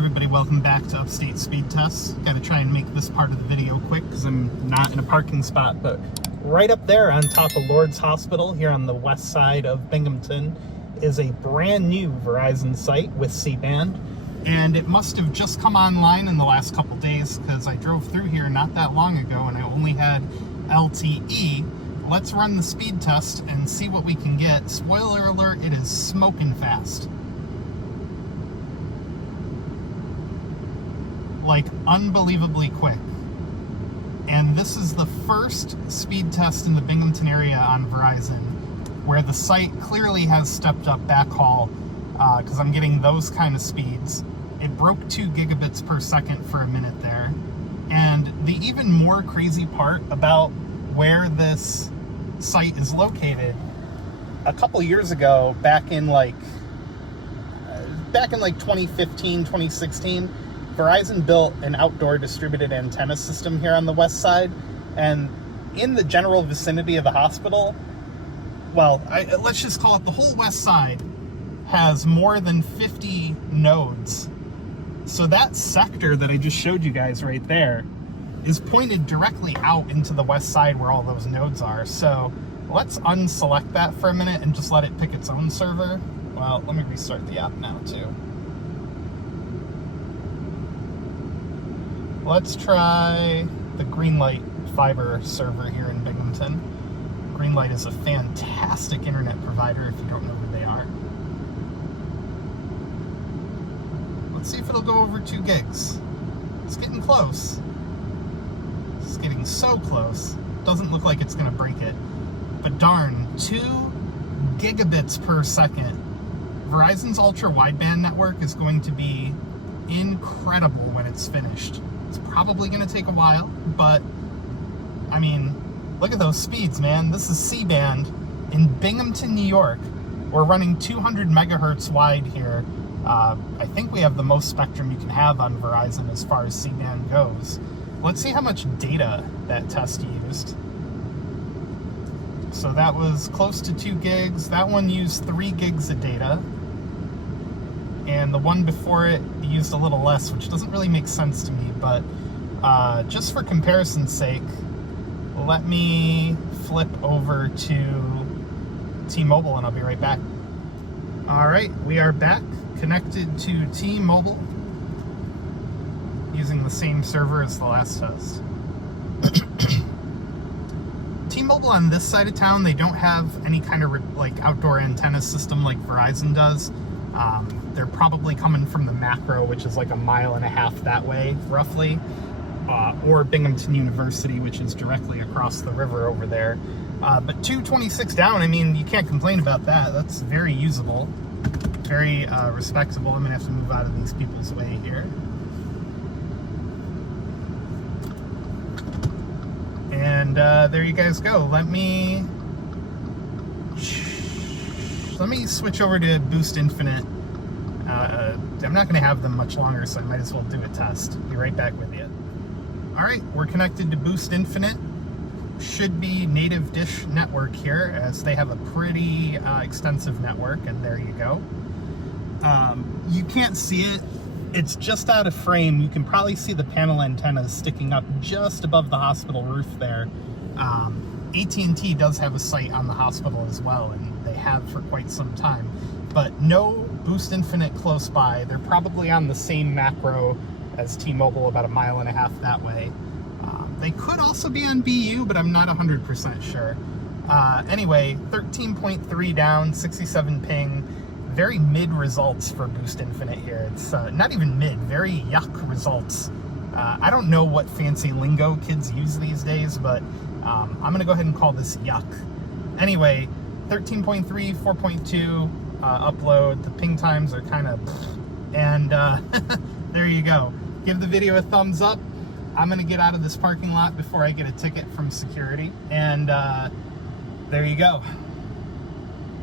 everybody, welcome back to Upstate Speedtests. Gotta try and make this part of the video quick because I'm not in a parking spot, but right up there on top of Lourdes Hospital here on the west side of Binghamton is a brand new Verizon site with C-band, and it must have just come online in the last couple days because I drove through here not that long ago and I only had LTE. Let's run the speed test and see what we can get. Spoiler alert, it is smoking fast. Like, unbelievably quick. And this is the first speed test in the Binghamton area on Verizon where the site clearly has stepped up backhaul because I'm getting those kind of speeds. It broke 2 gigabits per second for a minute there. And the even more crazy part about where this site is located, a couple years ago, back in like 2015, 2016, Verizon built an outdoor distributed antenna system here on the west side, and in the general vicinity of the hospital, well, let's just call it the whole west side, has more than 50 nodes. So that sector that I just showed you guys right there is pointed directly out into the west side where all those nodes are. So let's unselect that for a minute and just let it pick its own server. Well, let me restart the app now too. Let's try the Greenlight fiber server here in Binghamton. Greenlight is a fantastic internet provider if you don't know who they are. Let's see if it'll go over 2 gigs. It's getting close. It's getting so close. Doesn't look like it's gonna break it. But darn, 2 gigabits per second. Verizon's ultra-wideband network is going to be incredible when it's finished. It's probably going to take a while, but I mean, look at those speeds, man. This is C-band in Binghamton, New York. We're running 200 megahertz wide here. I think we have the most spectrum you can have on Verizon as far as C-band goes. Let's see how much data that test used. So that was close to 2 gigs. That one used 3 gigs of data. And the one before it used a little less, which doesn't really make sense to me, but just for comparison's sake, let me flip over to T-Mobile and I'll be right back. All right, we are back, connected to T-Mobile using the same server as the last test. T-Mobile on this side of town, they don't have any kind of like outdoor antenna system like Verizon does. They're probably coming from the macro, which is like 1.5 miles that way, roughly, or Binghamton University, which is directly across the river over there. But 226 down, I mean, you can't complain about that. That's very usable, very respectable. I'm gonna have to move out of these people's way here. And there you guys go. Let me switch over to Boost Infinite. I'm not going to have them much longer, so I might as well do a test. Be right back with you. All right, we're connected to Boost Infinite. Should be native dish network here, as they have a pretty extensive network, and there you go. You can't see it. It's just out of frame. You can probably see the panel antennas sticking up just above the hospital roof there. AT&T does have a site on the hospital as well, and they have for quite some time. But no Boost Infinite close by. They're probably on the same macro as T-Mobile, about 1.5 miles that way. They could also be on BU, but I'm not 100% sure. Anyway, 13.3 down, 67 ping. Very mid results for Boost Infinite here. It's not even mid, very yuck results. I don't know what fancy lingo kids use these days, but I'm going to go ahead and call this yuck. Anyway, 13.3, 4.2 upload. The ping times are kind of... And there you go. Give the video a thumbs up. I'm going to get out of this parking lot before I get a ticket from security. And there you go.